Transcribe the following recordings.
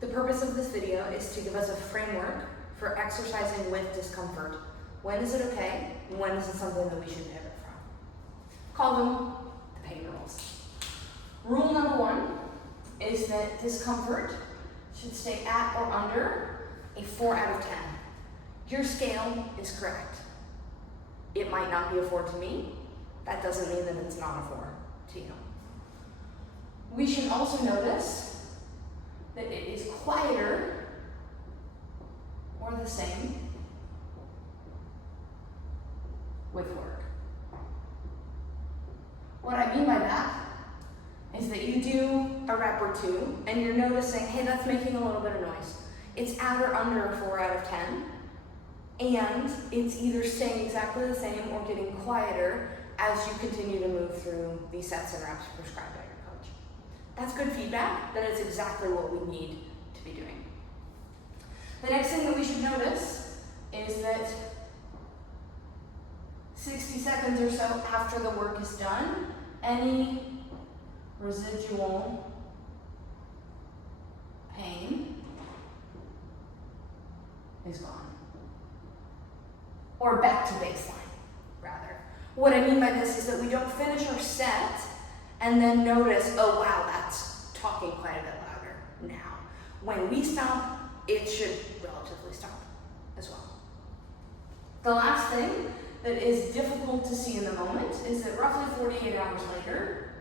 The purpose of this video is to give us a framework for exercising with discomfort. When is it okay, and when is it something that we should pivot from? Call them the pain rules. Rule number 1 is that discomfort should stay at or under a 4 out of 10. Your scale is correct. It might not be a 4 to me. That doesn't mean that it's not a 4 to you. We should also notice that it is quieter or the same with work. What I mean by that is that you do a rep or two and you're noticing, hey, that's making a little bit of noise. It's at or under a 4 out of 10, and it's either staying exactly the same or getting quieter as you continue to move through these sets and reps prescribed by your coach. That's good feedback. That is exactly what we need to be doing. The next thing that we should notice is that 60 seconds or so after the work is done, any residual pain is gone. Or back to baseline, rather. What I mean by this is that we don't finish our set and then notice, oh wow, that's talking quite a bit louder now. When we stop, it should relatively stop as well. The last thing that is difficult to see in the moment is that roughly 48 hours later,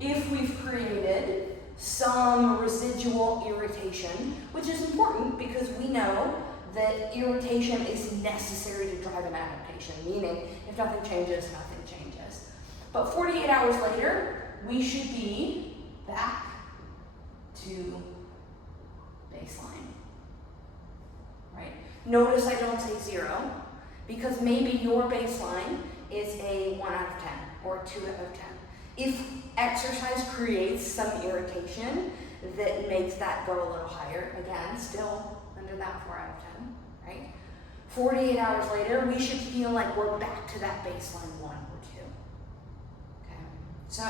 if we've created some residual irritation, which is important because we know that irritation is necessary to drive an adaptation, meaning if nothing changes, nothing changes. But 48 hours later, we should be back to baseline, right? Notice I don't say 0, because maybe your baseline is a 1 out of 10 or a 2 out of 10. If exercise creates some irritation that makes that go a little higher, again, still under that 4 out of 10, right? 48 hours later, we should feel like we're back to that baseline 1 or 2. Okay, so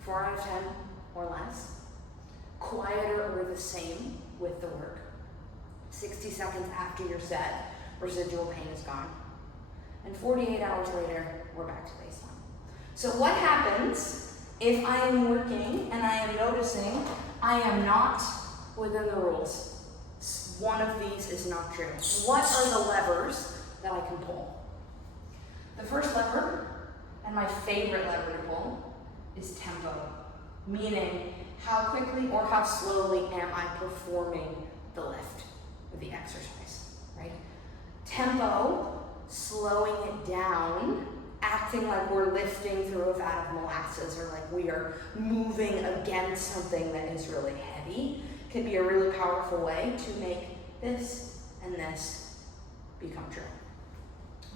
4 out of 10 or less, quieter or the same with the work. 60 seconds after your set, residual pain is gone. And 48 hours later, we're back to baseline. So what happens if I am working and I am noticing I am not within the rules? One of these is not true. What are the levers that I can pull? The first lever, and my favorite lever to pull, is tempo, meaning how quickly or how slowly am I performing the lift or the exercise, right? Tempo, slowing it down, acting like we're lifting through a vat of molasses or like we are moving against something that is really heavy, can be a really powerful way to make this and this become true.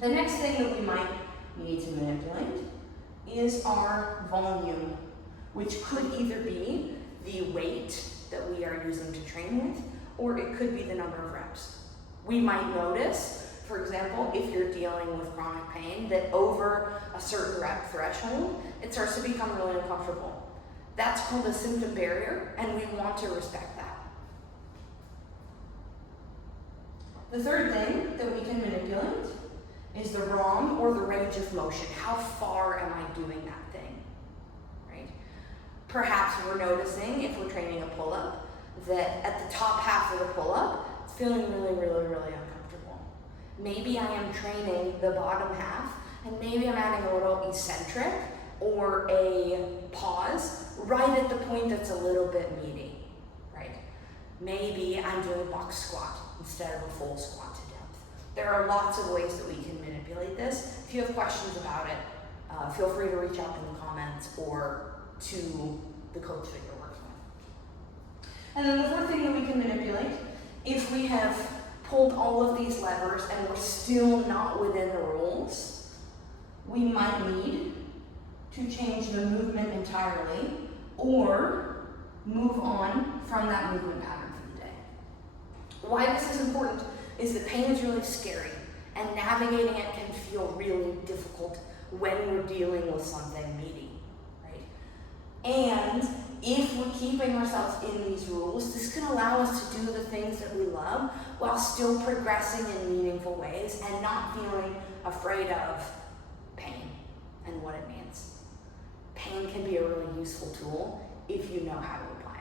The next thing that we might need to manipulate is our volume, which could either be the weight that we are using to train with, or it could be the number of reps. We might notice, for example, if you're dealing with chronic pain, that over a certain rep threshold, it starts to become really uncomfortable. That's called a symptom barrier, and we want to respect that. The third thing that we can manipulate is the ROM, or the range of motion. How far am I doing that thing, right? Perhaps we're noticing, if we're training a pull-up, that at the top half of the pull-up, it's feeling really, really, really uncomfortable. Maybe I am training the bottom half, and maybe I'm adding a little eccentric or a pause right at the point that's a little bit meaty, right? Maybe I'm doing a box squat instead of a full squat to depth. There are lots of ways that we can manipulate this. If you have questions about it, feel free to reach out in the comments or to the coach that you're working with. And then the fourth thing that we can manipulate, if we have pulled all of these levers and we're still not within the rules, we might need to change the movement entirely or move on from that movement pattern for the day. Why this is important is that pain is really scary, and navigating it can feel really difficult when we're dealing with something meaty, right? And if we're keeping ourselves in these rules, this can allow us to do the things that we love while still progressing in meaningful ways and not feeling afraid of pain and what it means. Pain can be a really useful tool if you know how to apply it.